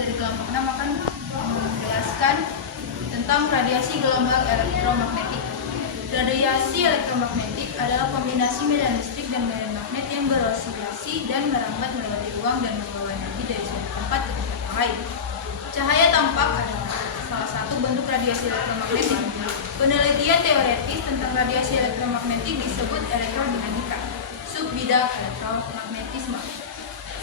dari kelompok 6 akan menjelaskan tentang radiasi gelombang elektromagnetik. Radiasi elektromagnetik adalah kombinasi medan listrik dan medan magnet yang berosilasi dan merambat melewati ruang dan membawa energi dari suatu tempat ke tempat yang lain. Cahaya tampak adalah salah satu bentuk radiasi elektromagnetik. Penelitian teoretis tentang radiasi elektromagnetik disebut elektrodinamika. Subbidang elektromagnetisme.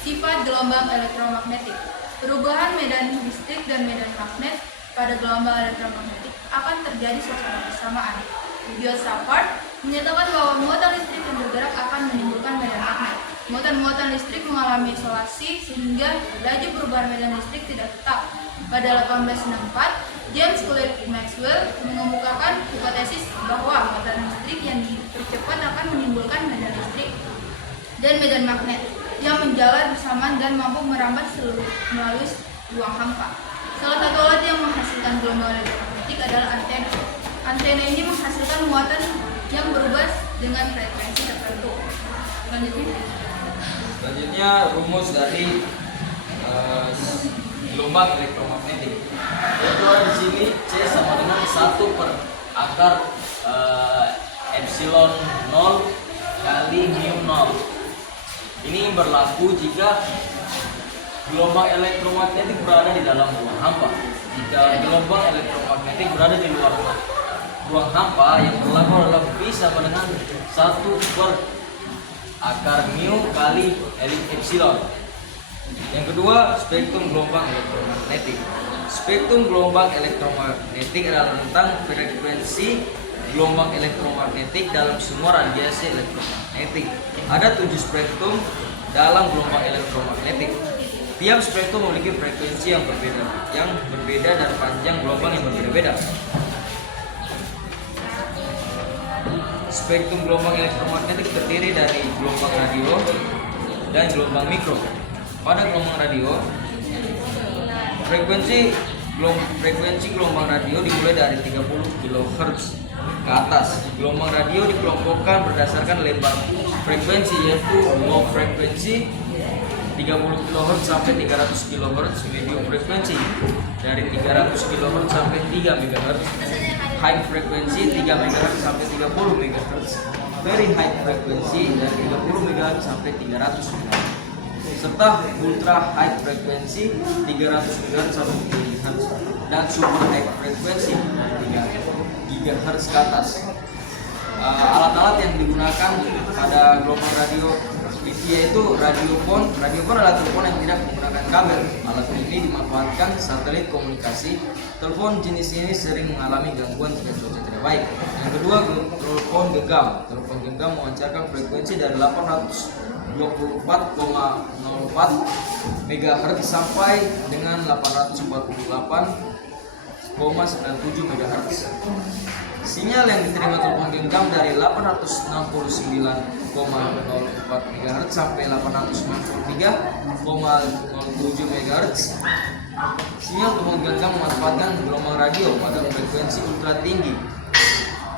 Sifat gelombang elektromagnetik. Perubahan medan listrik dan medan magnet pada gelombang elektromagnetik akan terjadi secara bersamaan. Biot Savart menyatakan bahwa muatan listrik yang bergerak akan menimbulkan medan magnet. Muatan-muatan listrik mengalami isolasi sehingga laju perubahan medan listrik tidak tetap. Pada 1864, James Clerk Maxwell mengemukakan hipotesis bahwa muatan listrik yang dipercepat akan menimbulkan medan listrik dan medan magnet yang menjalar bersamaan dan mampu merambat melalui ruang hampa. Salah satu alat yang menghasilkan gelombang elektromagnetik adalah antena. Antena ini menghasilkan muatan yang berubah dengan frekuensi tertentu. Selanjutnya rumus dari gelombang elektromagnetik. Yaitu di sini C sama dengan 1 per akar epsilon 0 kali mu 0. Ini berlaku jika gelombang elektromagnetik berada di dalam ruang hampa. Jika gelombang elektromagnetik berada di luar ruang hampa, yang berlaku adalah B sama dengan 1 per akar mu kali epsilon. Yang kedua, spektrum gelombang elektromagnetik. Spektrum gelombang elektromagnetik adalah tentang frekuensi gelombang elektromagnetik dalam semua radiasi elektromagnetik. Ada 7 spektrum dalam gelombang elektromagnetik. Tiap spektrum memiliki frekuensi yang berbeda dan panjang gelombang yang berbeda-beda. Spektrum gelombang elektromagnetik terdiri dari gelombang radio dan gelombang mikro. Pada gelombang radio, frekuensi gelombang radio dimulai dari 30 kHz ke atas. Gelombang radio dikelompokkan berdasarkan lebar frekuensi, yaitu low frekuensi 30 kHz sampai 300 kHz, medium frekuensi dari 300 kHz sampai 3 MHz, high frekuensi 3 MHz sampai 30 MHz, very high frekuensi dari 30 MHz sampai 300 MHz, serta ultra high frekuensi 300 MHz sampai 1 GHz dan super high frekuensi 3 GHz ke atas. Alat-alat yang digunakan pada gelombang radio yaitu radiofon. Radiofon adalah telepon yang tidak menggunakan kabel. Alat ini dimanfaatkan satelit komunikasi. Telepon jenis ini sering mengalami gangguan jika cuaca tidak baik. Yang kedua, telepon genggam. Telepon genggam memancarkan frekuensi dari 824,04 MHz sampai dengan 848,97 MHz. Sinyal yang diterima telepon genggam dari 869,04 MHz sampai 893,07 MHz. Sinyal telepon genggam memanfaatkan gelombang radio pada frekuensi ultra tinggi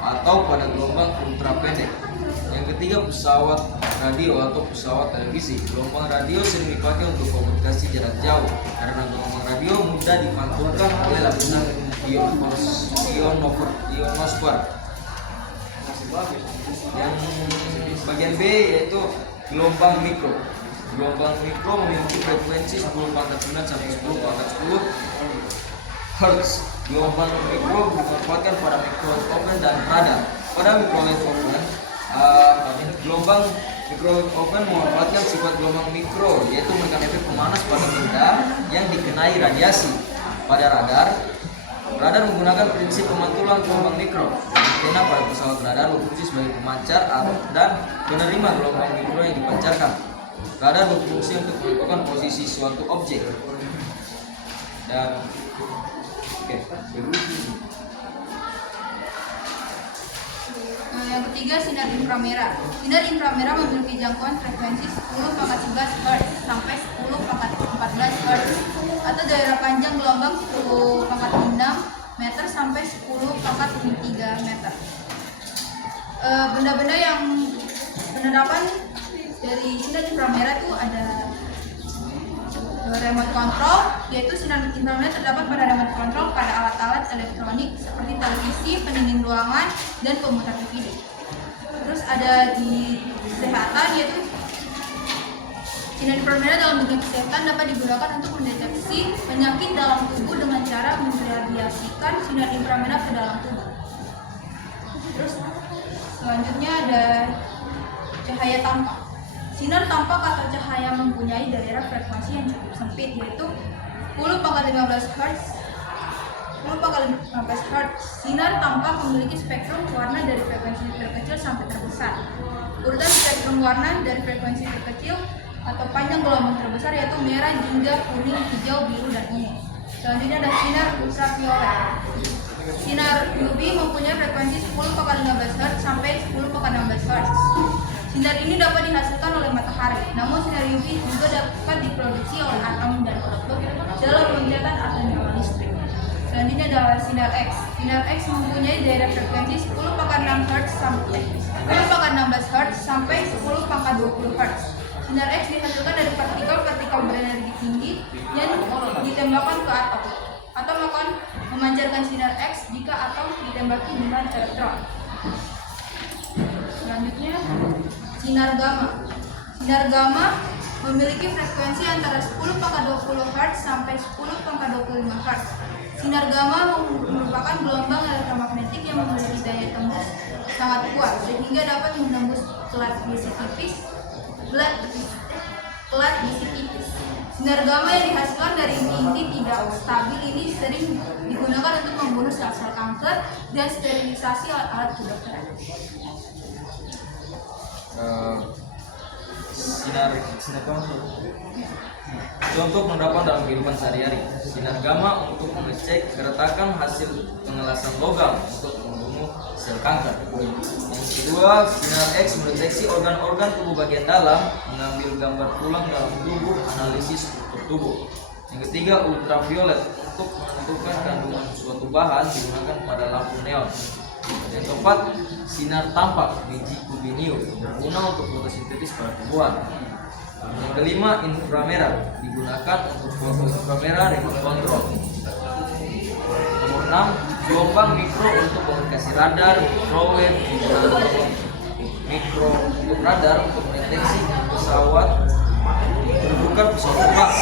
atau pada gelombang ultra pendek. Yang ketiga, pesawat radio atau pesawat televisi. Gelombang radio sering dipakai untuk komunikasi jarak jauh karena gelombang radio mudah dipantulkan oleh lapisan ionosfer. Yang bagian B yaitu gelombang mikro. Gelombang mikro memiliki frekuensi 10⁻⁹ sampai 10⁻10 Hz. Gelombang mikro dimanfaatkan pada microwave oven dan radar. Pada microwave oven, gelombang microwave oven memanfaatkan sifat gelombang mikro, yaitu memberikan efek pemanas pada benda yang dikenai radiasi. Pada radar menggunakan prinsip pemantulan gelombang mikro. Antena pada pesawat radar berfungsi sebagai pemancar dan penerima gelombang mikro yang dipancarkan. Radar berfungsi untuk menentukan posisi suatu objek. Dan yang ketiga, sinar inframerah. Sinar inframerah memiliki jangkauan frekuensi 10⁻11 Hz sampai 10⁻14 Hz atau daerah panjang gelombang 10⁻6 meter sampai 10⁻3 meter. Benda-benda yang penerapan dari sinar inframerah itu ada remote control, yaitu sinar inframerah terdapat pada remote control pada alat-alat elektronik seperti televisi, pendingin ruangan, dan pemutar DVD. Terus ada di kesehatan, yaitu sinar inframerah dalam dunia kesehatan dapat digunakan untuk mendeteksi penyakit dalam tubuh dengan cara meradiasikan sinar inframerah ke dalam tubuh. Terus selanjutnya ada cahaya tampak. Sinar tampak atau cahaya mempunyai daerah frekuensi yang cukup sempit, yaitu 10⁻15 Hz. 10⁻15 Hz. Sinar tampak memiliki spektrum warna dari frekuensi terkecil sampai terbesar. Urutan spektrum warna dari frekuensi terkecil atau panjang gelombang terbesar yaitu merah, jingga, kuning, hijau, biru, dan ungu. Selanjutnya ada sinar ultraviolet. Sinar UV mempunyai frekuensi 10⁻15 Hz sampai 10⁻16 Hz. Sinar ini dapat dihasilkan oleh matahari, namun sinar UV juga dapat diproduksi oleh atom dan molekul dalam loncatan atau nyala listrik. Selanjutnya adalah sinar X. Sinar X mempunyai daerah frekuensi 10⁻6 Hz sampai 10⁻16 Hz sampai 10⁻20 Hz. Sinar X dihasilkan dari partikel-partikel berenergi tinggi yang ditembakkan ke atom. Atom akan memancarkan sinar X jika atom ditembaki dengan elektron. Selanjutnya, sinar gamma. Sinar gamma memiliki frekuensi antara 10⁻20 Hz sampai 10⁻25 Hz. Sinar gamma merupakan gelombang elektromagnetik yang memiliki daya tembus sangat kuat sehingga dapat menembus pelat besi tipis. Sinar gamma yang dihasilkan dari inti tidak stabil ini sering digunakan untuk membunuh sel-sel kanker dan sterilisasi alat-alat kedokteran. Sinar gamma contoh penerapan dalam kehidupan sehari-hari. Sinar gamma untuk mengecek keretakan hasil pengelasan logam untuk membunuh sel kanker. Yang kedua, sinar X mendeteksi organ-organ tubuh bagian dalam, mengambil gambar tulang dalam tubuh, analisis struktur tubuh. Yang ketiga, ultraviolet untuk menentukan kandungan suatu bahan digunakan pada lampu neon. Yang keempat, sinar tampak biji kubinium berguna untuk fotosintesis pada tumbuhan. Yang kelima, inframerah digunakan untuk foto inframerah remote control. Nomor 6, gelombang mikro untuk komunikasi radar, microwave, mikro untuk radar untuk mendeteksi pesawat kedudukan pesawat terbang.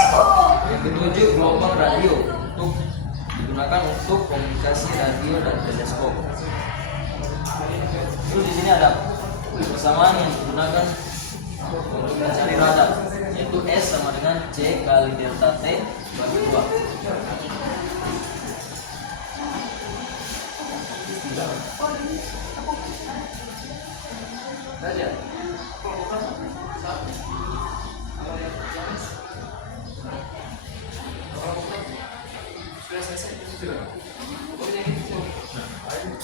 Yang ketujuh, gelombang radio untuk digunakan untuk komunikasi radio dan teleskop. Terus di sini ada persamaan yang digunakan untuk mencari radar, yaitu S sama dengan C kali delta T bagi 2.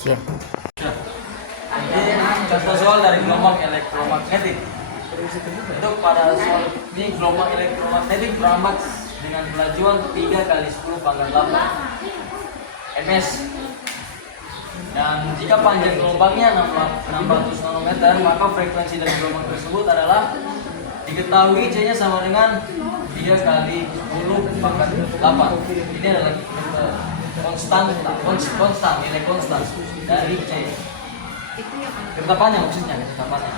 Siap. Ini contoh soal dari gelombang elektromagnetik. Untuk pada soal ini gelombang elektromagnetik berambat dengan kelajuan 3 kali 10⁻8 ms. Dan jika panjang gelombangnya 600 nanometer, maka frekuensi dari gelombang tersebut adalah diketahui C-nya sama dengan 3 kali 10⁸. Ini adalah konstan nilai konstan dari C. Ketetapannya maksudnya ketetapannya.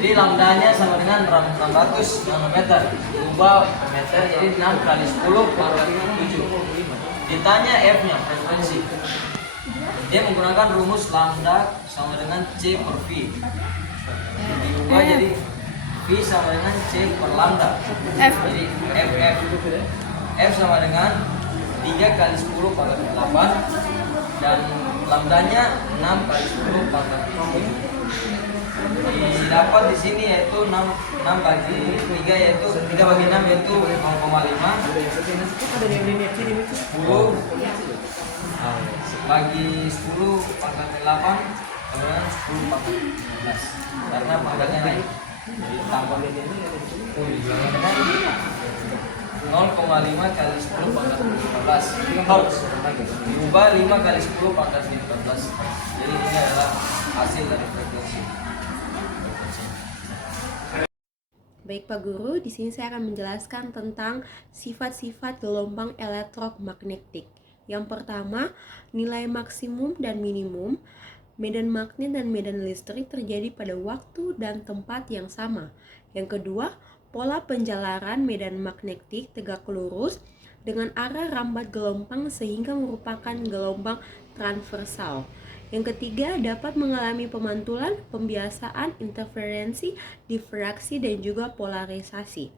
Jadi lambdanya sama dengan 600 nanometer ubah meter jadi 6 kali 10⁻7. Ditanya F-nya frekuensi. Dia menggunakan rumus lambda sama dengan C per V. Diubah jadi V sama dengan C per lambda. Jadi F sama dengan 3 kali 10⁸ dan lambdanya 6 kali 10⁻7. Didapat di sini yaitu 6 bagi 3 yaitu 3 bagi 6 yaitu 0,5. 10 bagi 10⁸ kemudian 10⁻15 karena pangkatnya naik ditambah 0,5 kali 10⁻15 Hz diubah 5 kali 10⁻15. Jadi ini adalah hasil dari frekuensi. Baik Pak Guru, di sini saya akan menjelaskan tentang sifat-sifat gelombang elektromagnetik. Yang pertama, nilai maksimum dan minimum. Medan magnet dan medan listrik terjadi pada waktu dan tempat yang sama. Yang kedua, pola penjalaran medan magnetik tegak lurus dengan arah rambat gelombang sehingga merupakan gelombang transversal. Yang ketiga, dapat mengalami pemantulan, pembiasaan, interferensi, difraksi, dan juga polarisasi.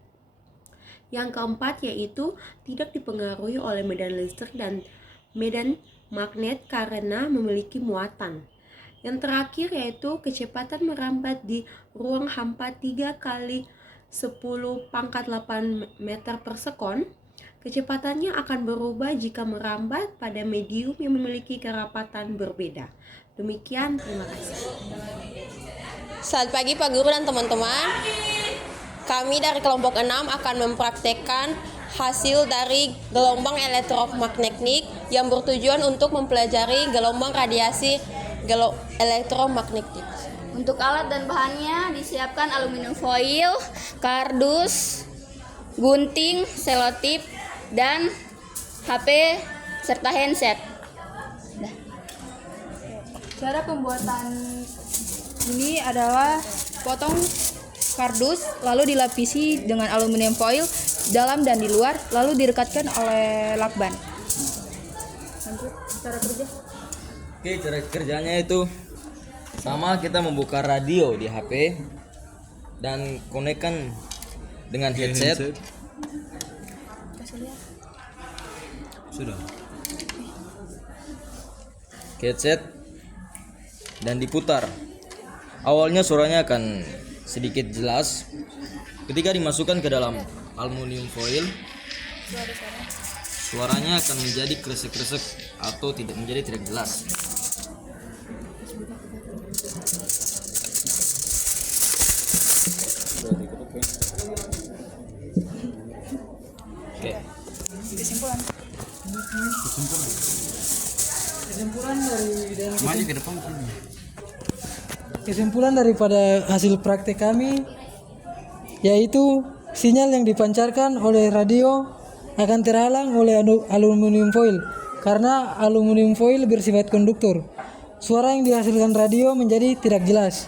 Yang keempat yaitu tidak dipengaruhi oleh medan listrik dan medan magnet karena memiliki muatan. Yang terakhir yaitu kecepatan merambat di ruang hampa 3 kali 10 pangkat 8 meter per sekon. Kecepatannya akan berubah jika merambat pada medium yang memiliki kerapatan berbeda. Demikian, terima kasih. Selamat pagi Pak Guru dan teman-teman. Kami dari kelompok 6 akan mempraktekkan hasil dari gelombang elektromagnetik yang bertujuan untuk mempelajari gelombang radiasi elektromagnetik. Untuk alat dan bahannya disiapkan aluminium foil, kardus, gunting, selotip, dan HP serta handset. Cara pembuatan ini adalah potong kardus lalu dilapisi dengan aluminium foil dalam dan di luar lalu direkatkan oleh lakban. Lanjut cara kerja. Oke, cara kerjanya itu sama, kita membuka radio di HP dan konekkan dengan headset. Sudah. Headset dan diputar. Awalnya suaranya akan sedikit jelas. Ketika dimasukkan ke dalam aluminium foil, suaranya akan menjadi kresek-kresek atau tidak jelas. Oke. Kesimpulan daripada hasil praktek kami yaitu sinyal yang dipancarkan oleh radio akan terhalang oleh aluminium foil karena aluminium foil bersifat konduktor. Suara yang dihasilkan radio menjadi tidak jelas.